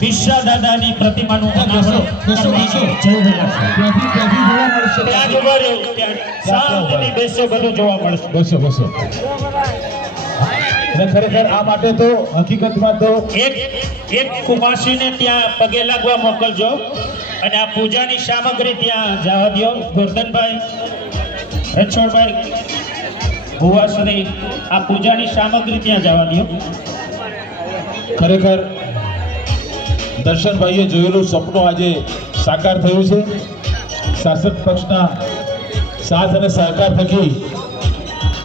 બિરસા દાદાની પ્રતિમાનું અનાવરણ કરવામાં જઈ રહ્યા છે. ત્યાં ઉભા રહ્યો, ત્યાં શાંતિથી બેસો, બધું જોવા મળશે. બસો અને ખરેખર આ માટે તો હકીકતમાં તો એક કુમાસીને ત્યાં પગે લાગવા મોકલજો અને આ પૂજાની સામગ્રી ત્યાં જવા દો. ગોરધનભાઈ, રણછોડભાઈ, ભુવાશ્રી, આ પૂજાની સામગ્રી ત્યાં જવા દો. ખરેખર દર્શનભાઈએ જોયેલું સપનું આજે સાકાર થયું છે. શાસક પક્ષના સાથ અને સહકાર થકી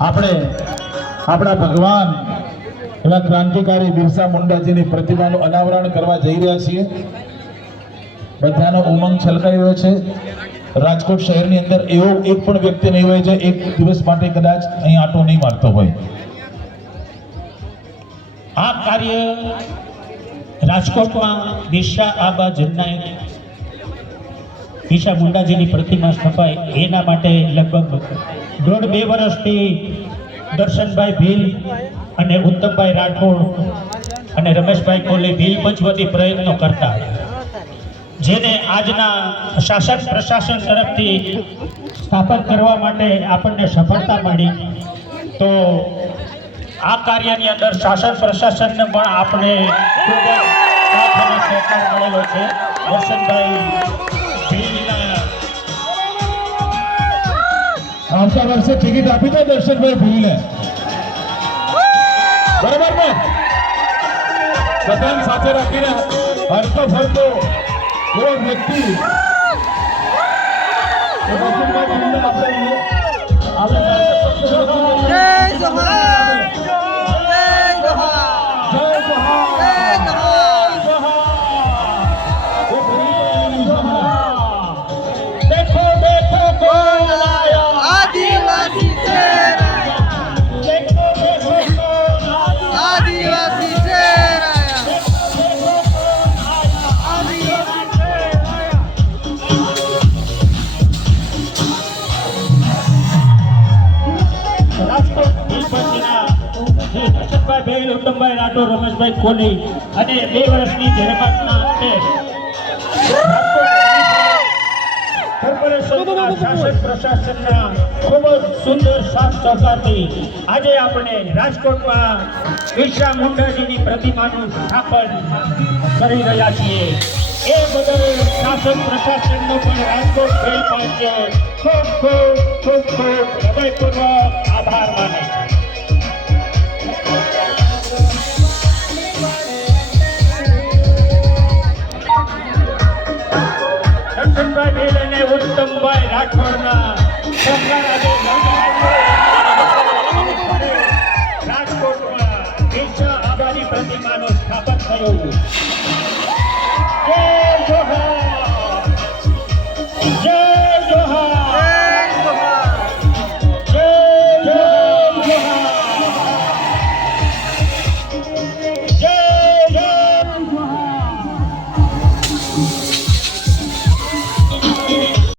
આપણે આપણા ભગવાન એવા ક્રાંતિકારી બિરસા મુંડાજીની પ્રતિમાનું અનાવરણ કરવા જઈ રહ્યા છીએ. બધાનો ઉમંગ છલકાઈ રહ્યો છે. રાજકોટ શહેરની અંદર એવો એક પણ વ્યક્તિ નહીં હોય જે એક દિવસ માટે કદાચ અહીં આંટો નહીં મારતો હોય. આ કાર્ય રાજકોટમાં બિરસા આબા જનનાયક બિરસા મુંડાજીની પ્રતિમા સ્થપાય એના માટે લગભગ 1.5-2 વર્ષથી દર્શનભાઈ ભીલ અને ઉત્તમભાઈ રાઠોડ અને રમેશભાઈ કોહલી ભીલ પંચવટી પ્રયત્નો કરતા, જેને આજના શાસન પ્રશાસન તરફથી સ્થાપન કરવા માટે આપણને સફળતા મળી. તો આ કાર્યની અંદર શાસન પ્રશાસનને પણ આપણે ખૂબ જ સાથ અને સહકાર મળેલો છે. દર્શનભાઈ ભીલના આવતા વર્ષે ટિકિટ આપી દો દર્શનભાઈ ભીલને, બરાબર ને? બધાને સાથે રાખીને હરતો ફરતો એવો વ્યક્તિ દર્શનભાઈ ભીલને આપણે ઉત્તમભાઈ રાઠોડ, રમેશભાઈ કોહલી અને 2 વર્ષની જહેમતના અંતે કોર્પોરેશનના શાસક પ્રશાસનના ખૂબ જ સુંદર સાથ સહકારથી આજે આપણે રાજકોટમાં બિરસા મુંડાજીની પ્રતિમાનું સ્થાપન કરી રહ્યા છીએ. એ બદલ શાસક પ્રશાસનનો પણ રાજકોટ ભેલ પહોંચ્યો ખૂબ હૃદયપૂર્વક આભાર માને છે.